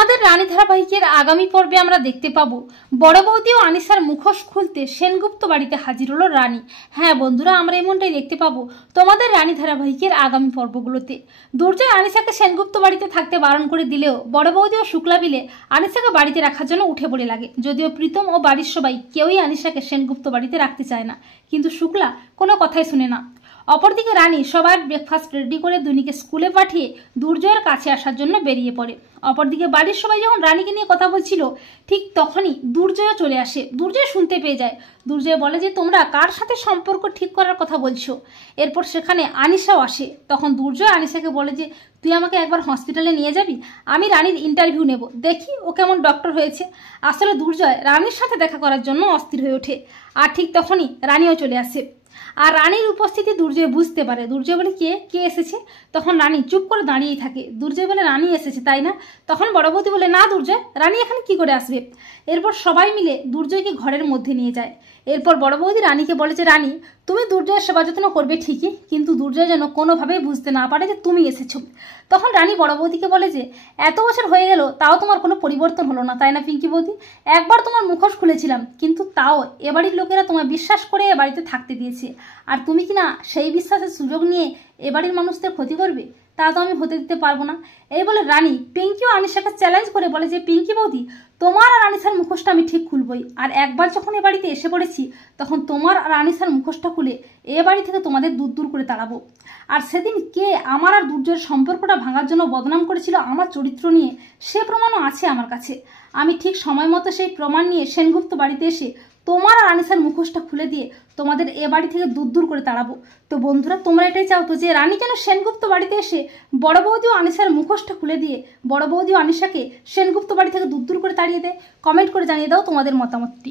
তোমাদের রানী ধারাবাহিকের আগামী পর্বে আমরা দেখতে পাবো বড় বৌদি ও আনিসার মুখোশ খুলতে সেনগুপ্ত বাড়িতে হাজির হলো রানী। হ্যাঁ বন্ধুরা, আমরা এমনটাই দেখতে পাবো তোমাদের রানী ধারাবাহিকের আগামী পর্বগুলোতে। দুর্জয় আনিসাকে সেনগুপ্ত বাড়িতে থাকতে বারণ করে দিলেও বড় বৌদি ও শুক্লা মিলে আনিসাকে বাড়িতে রাখার জন্য উঠে পড়ে লাগে। যদিও প্রীতম ও বাড়ির সবাই কেউই আনিসাকে সেনগুপ্ত বাড়িতে রাখতে চায় না, কিন্তু শুক্লা কোনো কথাই শুনে না। অপরদিকে রানী সবার ব্রেকফাস্ট রেডি করে দুনিকে স্কুলে পাঠিয়ে দুর্জয়ের কাছে আসার জন্য বেরিয়ে পড়ে। অপরদিকে বাড়ির সবাই যখন রানীকে নিয়ে কথা বলছিল, ঠিক তখনই দুর্জয় চলে আসে। দুর্জয় শুনতে পেয়ে যায়। দুর্জয় বলে যে তোমরা কার সাথে সম্পর্ক ঠিক করার কথা বলছো। এরপর সেখানে আনিসাও আসে। তখন দুর্জয় আনিসাকে বলে যে তুই আমাকে একবার হসপিটালে নিয়ে যাবি, আমি রানীর ইন্টারভিউ নেব, দেখি ও কেমন ডক্টর হয়েছে। আসলে দুর্জয় রানীর সাথে দেখা করার জন্য অস্থির হয়ে ওঠে। আর ঠিক তখনই রানীও চলে আসে। আর রানীর উপস্থিতি দুর্জয় বুঝতে পারে। দুর্জয় বলে কে কে এসেছে? তখন রানী চুপ করে দাঁড়িয়েই থাকে। দুর্জয় বলে রানী এসেছে তাই না? তখন বড় বৌদি বলে না দুর্জয়, রানী এখানে কি করে আসবে? এরপর সবাই মিলে দুর্জয়কে ঘরের মধ্যে নিয়ে যায়। এরপর বড় বৌদি রানীকে বলে যে রানী, তুমি দুর্জয়ের সেবা যত্ন করবে ঠিকই, কিন্তু দুর্জয় যেন কোনোভাবেই বুঝতে না পারে যে তুমি এসেছো। তখন রানী বড় বৌদিকে বলে যে এত বছর হয়ে গেল তাও তোমার কোনো পরিবর্তন হলো না তাই না পিঙ্কি বৌদি? একবার তোমার মুখোশ খুলেছিলাম, কিন্তু তাও এবাড়ির লোকেরা তোমায় বিশ্বাস করে এ বাড়িতে থাকতে দিয়েছে, আর তুমি কিনা সেই বিশ্বাসের সুযোগ নিয়ে এবাড়ির মানুষদের ক্ষতি করবে, তা তো আমি হতে দিতে পারবো না। এই বলে রানী পিঙ্কি ও আনিসাকে চ্যালেঞ্জ করে বলে যে পিঙ্কি বৌদি, তোমার আর আনিসার মুখোশটা আমি ঠিক খুলবই, আর একবার যখন এ বাড়িতে এসে পড়েছি তখন তোমার আর আনিসার মুখোশটা খুলে এ বাড়ি থেকে তোমাদের দূর দূর করে তাড়াবো। আর সেদিন কে আমার আর দুর্জয়ের সম্পর্কটা ভাঙার জন্য বদনাম করেছিল আমার চরিত্র নিয়ে, সে প্রমাণও আছে আমার কাছে। আমি ঠিক সময় মতো সেই প্রমাণ নিয়ে সেনগুপ্ত বাড়িতে এসে তোমার আর আনিসার মুখোশটা খুলে দিয়ে তোমাদের এ বাড়ি থেকে দূর দূর করে তাড়াবো। তো বন্ধুরা, তোমরা এটাই চাও তো যে রানী যেন সেনগুপ্ত বাড়িতে এসে বড় বৌদি ও আনিসার মুখোশটা খুলে দিয়ে বড় বৌদি ও আনিসাকে সেনগুপ্ত বাড়ি থেকে দূর দূর করে তাড়িয়ে দেয়? কমেন্ট করে জানিয়ে দাও তোমাদের মতামতটি।